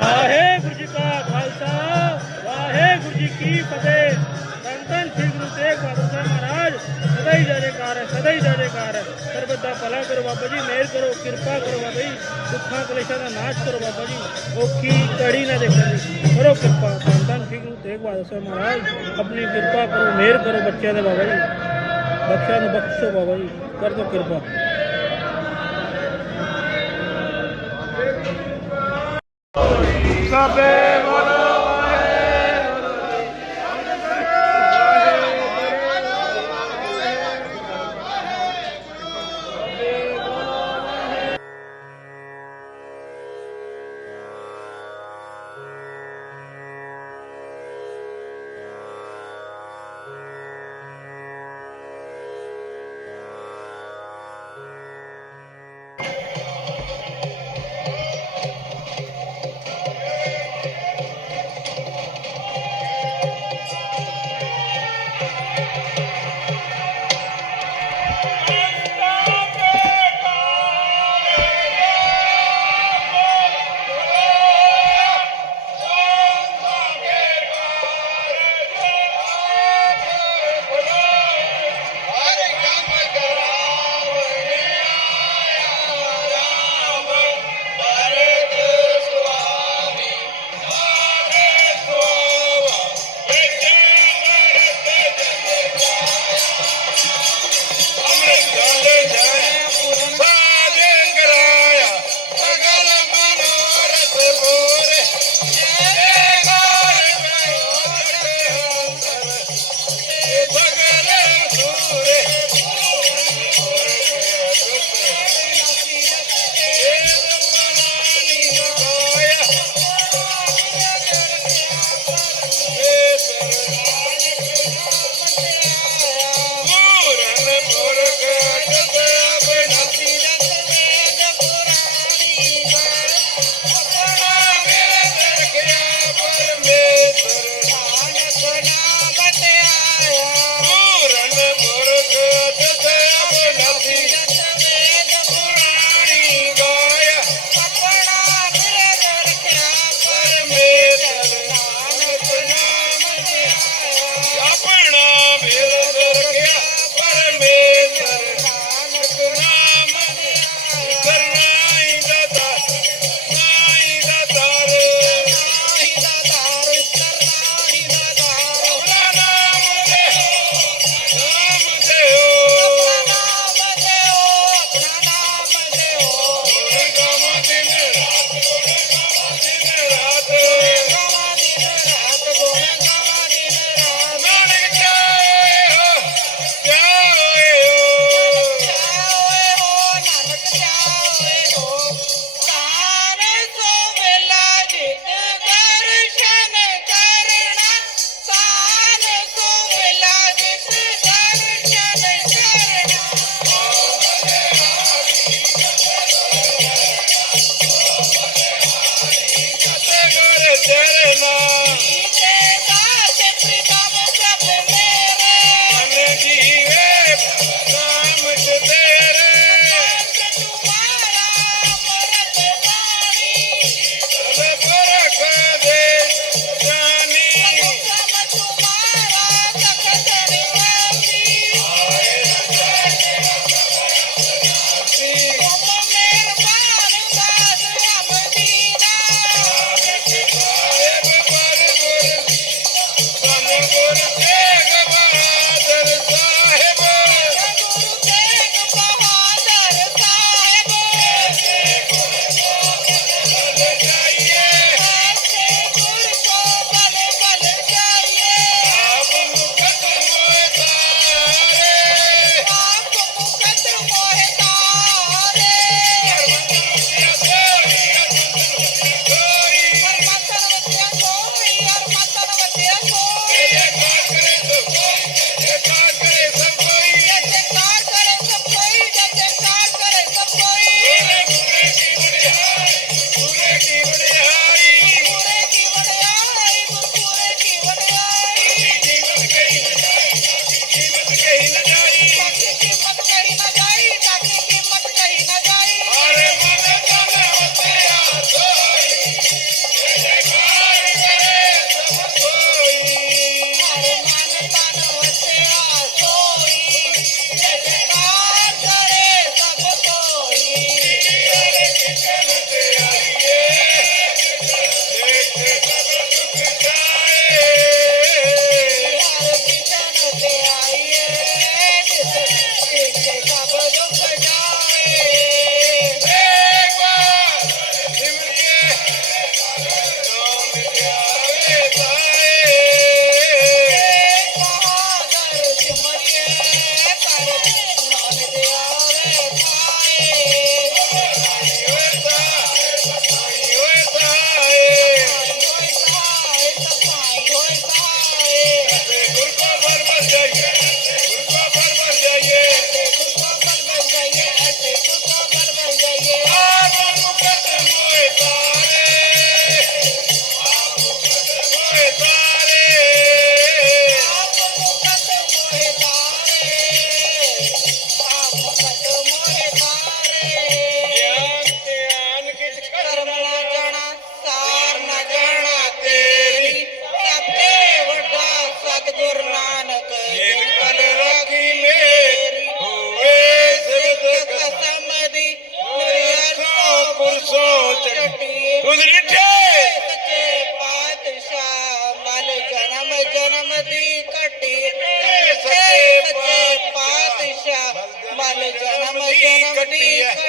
ਵਾਹਿਗੁਰੂ ਜੀ ਕਾ ਖਾਲਸਾ, ਵਾਹਿਗੁਰੂ ਜੀ ਕੀ ਫਤਿਹ। ਧੰਨ ਧੰਨ ਸ੍ਰੀ ਗੁਰੂ ਤੇਗ ਬਹਾਦਰ ਸਾਹਿਬ ਮਹਾਰਾਜ, ਸਦਾ ਹੀ ਜੈ ਜੈਕਾਰ ਹੈ, ਸਦਾ ਹੀ ਜੈਕਾਰ ਹੈ। ਸਰਬਤ ਦਾ ਭਲਾ ਕਰੋ ਬਾਬਾ ਜੀ, ਮਿਹਰ ਕਰੋ, ਕਿਰਪਾ ਕਰੋ ਬਾਬਾ ਜੀ, ਦੁੱਖਾਂ ਕਲੇਸ਼ਾਂ ਦਾ ਨਾਸ਼ ਕਰੋ ਬਾਬਾ ਜੀ। ਔਖੀ ਕੜੀ ਨਾ ਦੇਖਣ ਜੀ ਕਰੋ ਕਿਰਪਾ। ਧੰਨ ਧੰਨ ਸ੍ਰੀ ਗੁਰੂ ਤੇਗ ਬਹਾਦਰ ਸਾਹਿਬ ਮਹਾਰਾਜ, ਆਪਣੀ ਕਿਰਪਾ ਕਰੋ, ਮਿਹਰ ਕਰੋ ਬੱਚਿਆਂ ਦੇ ਬਾਬਾ ਜੀ। ਬੱਚਿਆਂ ਨੂੰ ਬਖਸ਼ੋ ਬਾਬਾ ਜੀ, ਕਰ ਦਿਓ ਕਿਰਪਾ। up there. yeah.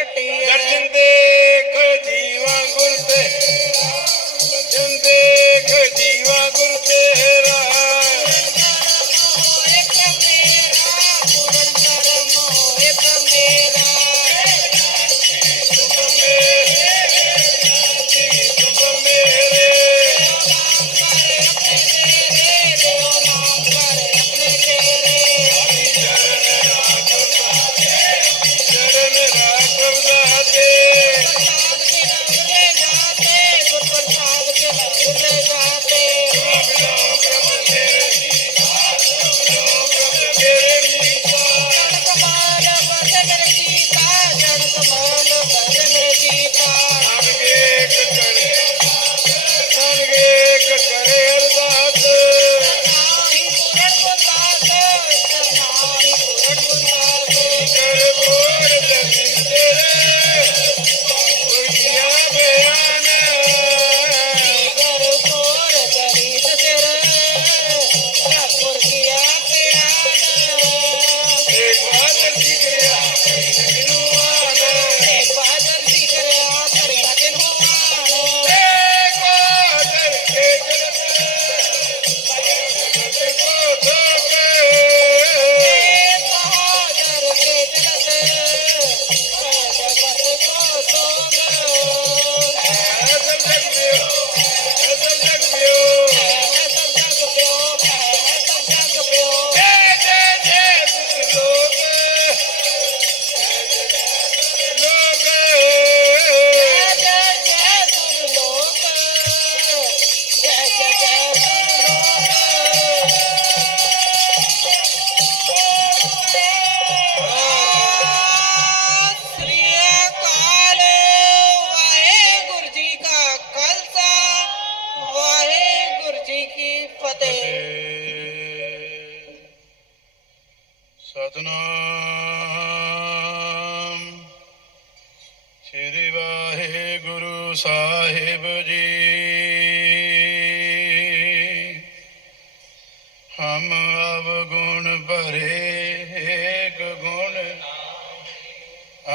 ਭਰੇ ਏਕ ਗੁਣ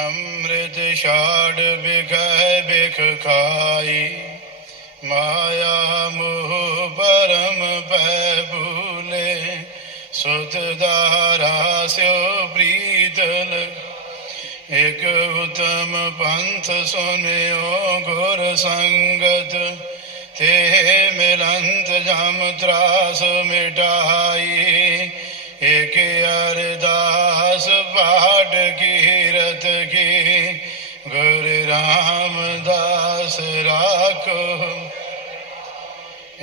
ਅੰਮ੍ਰਿਤ ਛਾੜ ਬਿਖੈ ਬਿਖ ਖਾਈ। ਮਾਇਆ ਮੋਹ ਪਰਮ ਪੈ ਭੂਲੇ। ਸੁਤ ਦਾਰਾ ਸਿਓ ਪ੍ਰੀਤ ਇਕ ਉਤਮ ਪੰਥ ਸੁਨਿਓ ਗੁਰ ਸੰਗਤ। ਤੇ ਮਿਲੰਤ ਜਮ ਤਰਾਸ ਮਿਟਾਈ। ਇਕ ਅਰਦਾਸ ਪਾਠ ਕੀਰਤ ਕੀ, ਗੁਰ ਰਾਮਦਾਸ ਰਾਖੋ।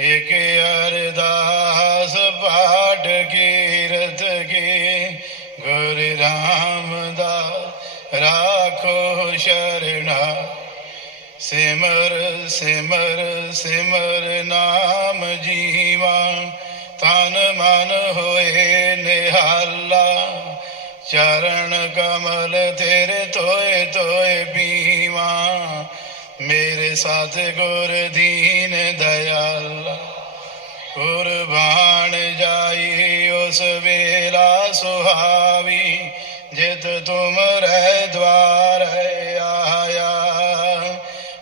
ਇਕ ਅਰਦਾਸ ਪਾਠ ਕੀਰਤ ਕੀ, ਗੁਰ ਰਾਮਦਾਸ ਰਾਖੋ ਸ਼ਰਣਾ। ਸਿਮਰ ਸਿਮਰ ਸਿਮਰ ਨਾਮ ਜੀਵਾ ਤਨ ਮਨ ਹੋਏ ਨਿਹਾਲਾ, ਚਰਨ ਕਮਲ ਤੇਰੇ ਤੋਏ ਤੋਏ ਪੀਵਾ ਮੇਰੇ ਸਾਥ ਗੁਰ ਦੀਨ ਦਇਆਲਾ। ਕੁਰਬਾਨ ਜਾਈ ਉਸ ਵੇਲਾ ਸੁਹਾਵੀ, ਜਿਤ ਤੁਮ ਰਹਿ ਦਵਾਰ ਆਇਆ।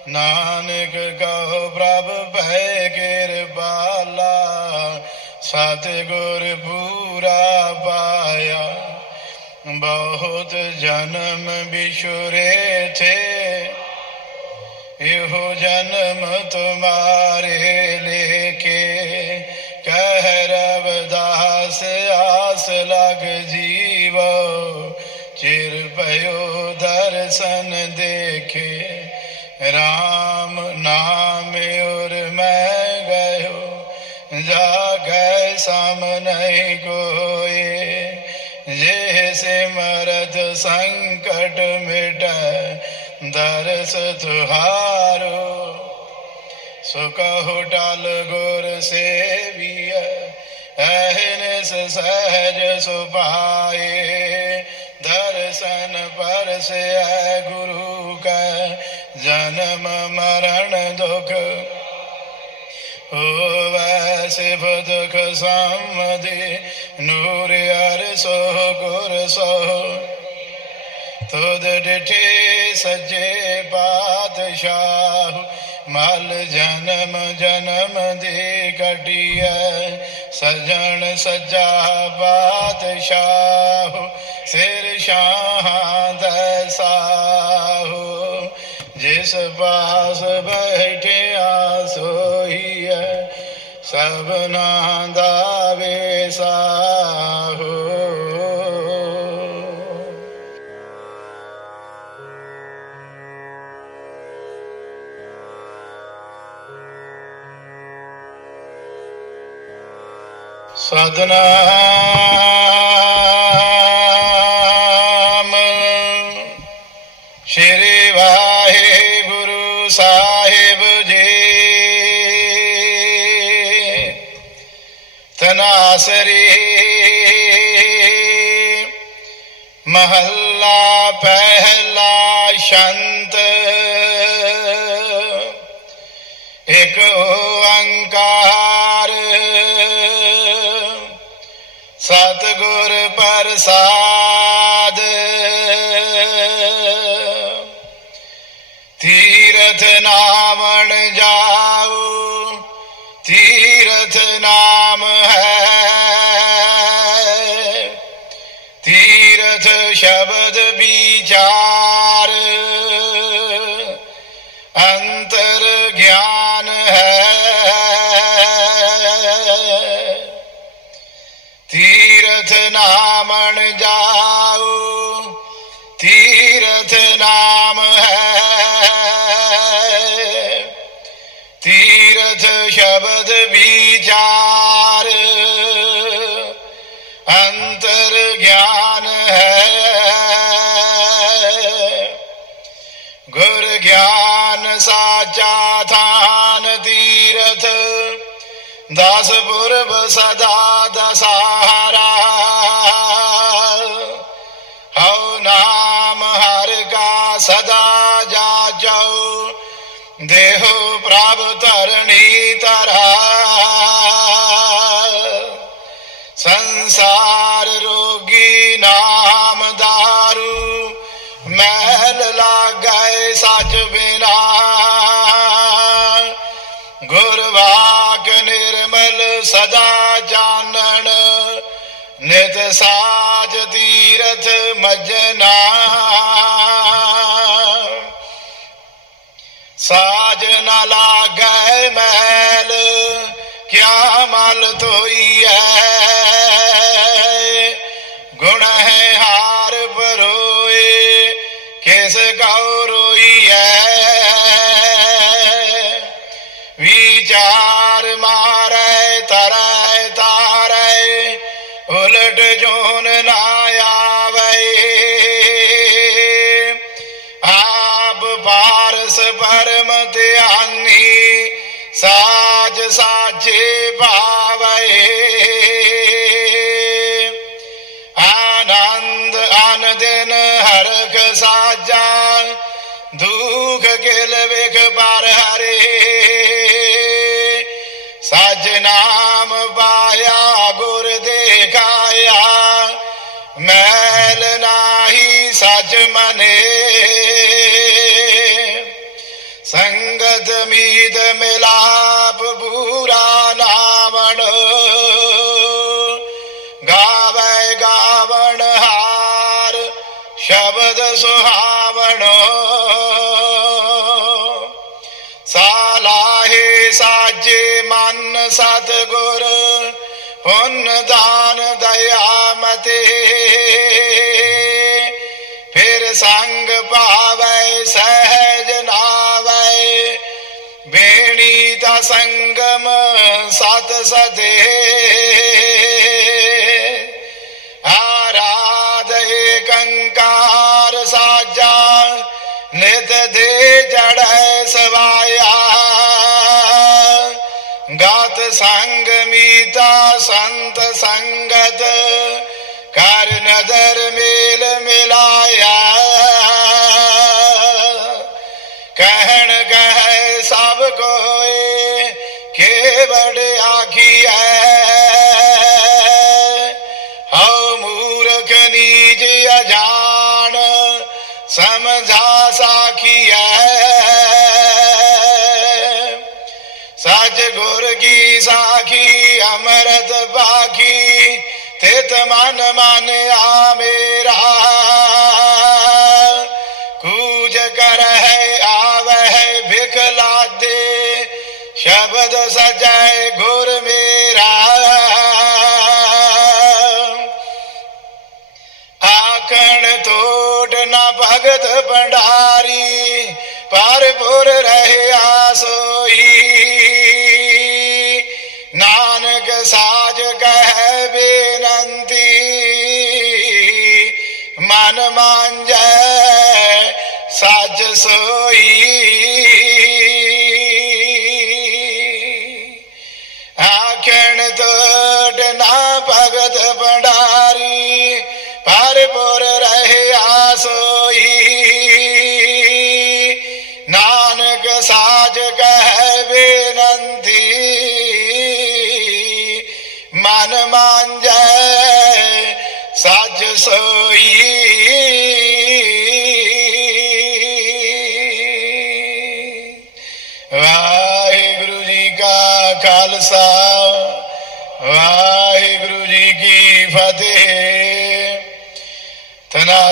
ਨਾਨਕ ਕਹੋ ਪ੍ਰਭ ਸਤਿਗੁਰ ਪੂਰਾ ਪਾਇਆ। ਬਹੁਤ ਜਨਮ ਬਿਛੁਰੇ ਥੇ। ਇਹੋ ਜਨਮ ਤੁਮਾਰੇ ਲੇਕੇ। ਕਹਿ ਰਵਦਾਸ ਆਸ ਲਗ ਜੀਵੋ। ਚਿਰ ਭਇਓ ਦਰਸ਼ਨ ਦੇਖੇ। RAM ਨਾਮ ਔਰ ਮੈਂ ਜਾਗੈ ਸਾਮਨੇ ਕੋਏ ਜੇ ਸਿਮਰਤ ਸੰਕਟ ਮਿਟੈ ਦਰਸ ਤੁਹਾਰੋ ਸੋ ਕਹੋ ਟਲ ਗੁਰ ਸੇਵੀਐ ਐਨਸ ਸਹਿਜ ਸੁਪਾਏ ਦਰਸ਼ਨ ਪਰਸੈ ਗੁਰੂ ਕੈ ਜਨਮ ਮਰਨ ਦੁਖ ਹੋਵੈ ਸਿਫਤ ਖਸਮਦੇ, ਨੂਰ ਅਰ ਸੋ ਗੁਰ ਸੋ ਤੁਧ ਡਿਠੇ ਸੱਜੇ ਪਾਤਸ਼ਾਹ, ਮਲ ਜਨਮ ਜਨਮ ਦੇ ਕਟਿਐ ਸਜਣ ਸੱਜਾ ਪਾਤਸ਼ਾਹ, ਸਿਰ ਸ਼ਾਹਾਂ ਦਾ ਜਿਸ ਪਾਸ ਬੈਠੇ ਸਭਨਾ ਦਾ ਵੇਸਾਹੋ ਸਤਨਾਮ ਮਹੱਲਾ ਪਹਿਲਾ ਸ਼ੰਤ। ਇਕ ਓੰਕਾਰ। ਸਤਿਗੁਰ ਪ੍ਰਸਾਦ ਨਾਮਣ ਜਾਉ। ਤੀਰਥ ਨਾਮ ਹੈ। ਤੀਰਥ ਸ਼ਬਦ ਵਿਚਾਰ। ਅੰਤਰ ਗਿਆਨ ਹੈ। ਗੁਰ ਗਿਆਨ ਸਾਚਾ ਥਾਨ ਤੀਰਥ। ਦਸ ਪੁਰਬ ਸਦਾ ਦਸਾ ਹਉ ਨਾਮ ਹਰ ਕਾ ਸਦਾ ਪ੍ਰਭ ਧਰਣੀ ਧਰਾ। ਸੰਸਾਰ ਰੋਗੀ ਨਾਮ ਦਾਰੂ ਮੈਲ ਲਾਗੈ ਸਚ ਬਿਨਾ। ਗੁਰਵਾਕ ਨਿਰਮਲ ਸਦਾ ਜਾਣਨ, ਨਿਤ ਸਾਜ ਤੀਰਥ ਮਜ ከክህለቤ ከባርሃሬ ሳጅና ਪੁੰਨ ਦਾਨ ਦਇਆ ਮਤੇ। ਫਿਰ ਸੰਗ ਪਾਵੈ ਸਹਿਜ ਨਾਵੈ। ਬੇਣੀ ਦਾ ਸੰਗਮ ਸਤ ਸਦੇ। ਸੰਤ ਸੰਗਤ ਕਰ ਨਦਰ ਮੇਲ ਮਿਲਾਇਆ ਕਹਿਣ ਕਹੈ ਸਭ ਕੋਏ ਕੇਵੜ ਆਖੀ ਸਾਖੀ ਅਮਰਤ ਪਾਖੀ ਤਿਤ ਮਨ ਮਨ ਆ ਮੇਰਾ ਕੂਜ ਕਰ ਹੈ ਆਵਹਿ ਭਿਖ ਲਾਦੇ ਸ਼ਬਦ ਸਜੈ ਗੁਰ ਮੇਰਾ ਆਖਣ ਤੋਟ ਨਾ ਭਗਤ ਭੰਡਾਰੀ ਪਰਪੁਰ ਰਹਿਆ ਸੋਈ ਸਾਜ ਕਹਿ ਬੇਨੰਤੀ, ਮਨ ਮਾਂਜੈ ਸਾਜ ਸੋਈ। ਆਖਣ ਤੋਟ ਨਾ ਭਗਤ ਭੰਡਾਰੀ ਪਰਪੁਰ ਰਹਿਆ ਸੋ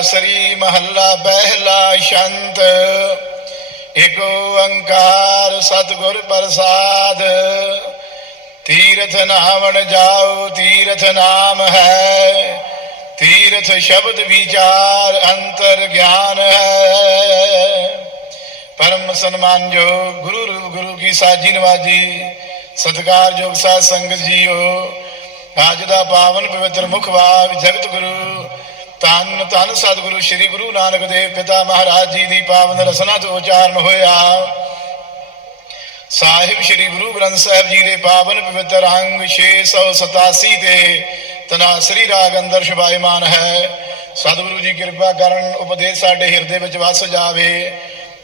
ਤਨਾਸਰੀ ਮਹੱਲਾ ਪਹਿਲਾ ਸ਼ੰਤ ਏਕ ਓੰਕਾਰ ਸਤਿਗੁਰ ਪ੍ਰਸਾਦ। ਤੀਰਥ ਨਾਵਣ ਜਾਓ, ਤੀਰਥ ਨਾਮ ਹੈ। ਤੀਰਥ ਸ਼ਬਦ ਵਿਚਾਰ ਅੰਤਰ ਗਿਆਨ ਹੈ। ਪਰਮ ਸਨਮਾਨ ਜੋ ਗੁਰੂ ਰੂਪ ਗੁਰੂ ਕੀ ਸਾਜੀ ਨਵਾਜੀ ਸਤਿਕਾਰਯੋਗ ਸਾਧ ਸੰਗਤ ਜੀਓ। ਅੱਜ ਦਾ ਪਾਵਨ ਪਵਿੱਤਰ ਮੁਖ ਵਾਗ ਜਗਤ ਗੁਰੂ ਧੰਨ ਧੰਨ ਸਤਿਗੁਰੂ ਸ੍ਰੀ ਗੁਰੂ ਨਾਨਕ ਦੇਵ ਪਿਤਾ ਮਹਾਰਾਜ ਜੀ ਦੀ ਪਾਵਨ ਰਸਨਾ ਤੋਂ ਉਚਾਰਨ ਹੋਇਆ। ਸਾਹਿਬ ਸ੍ਰੀ ਗੁਰੂ ਗ੍ਰੰਥ ਸਾਹਿਬ ਜੀ ਦੇ ਪਾਵਨ ਪਵਿੱਤਰ ਅੰਗ 687 ਦੇ ਤਨਾਸਰੀ ਰਾਗ ਅੰਦਰ ਸ਼ੁਭਾਇਮਾਨ ਹੈ। ਸਤਿਗੁਰੂ ਜੀ ਕਿਰਪਾ ਕਰਨ ਉਪਦੇਸ਼ ਸਾਡੇ ਹਿਰਦੇ ਵਿੱਚ ਵਸ ਜਾਵੇ।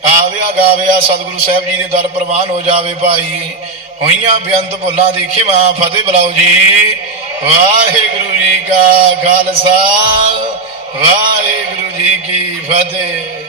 ਆਵਿਆ ਗਾਵਿਆ ਸਤਿਗੁਰੂ ਸਾਹਿਬ ਜੀ ਦੇ ਦਰ ਪ੍ਰਵਾਨ ਹੋ ਜਾਵੇ ਭਾਈ। ਹੋਈਆਂ ਬੇਅੰਤ ਭੁੱਲਾਂ ਦੀ ਖਿਮਾ ਫਤਿਹ ਬੁਲਾਓ ਜੀ। ਵਾਹਿਗੁਰੂ ਜੀ ਕਾ ਖਾਲਸਾ। ਵਾਹਿਗੁਰੂ ਜੀ ਕੀ ਫਤਿਹ।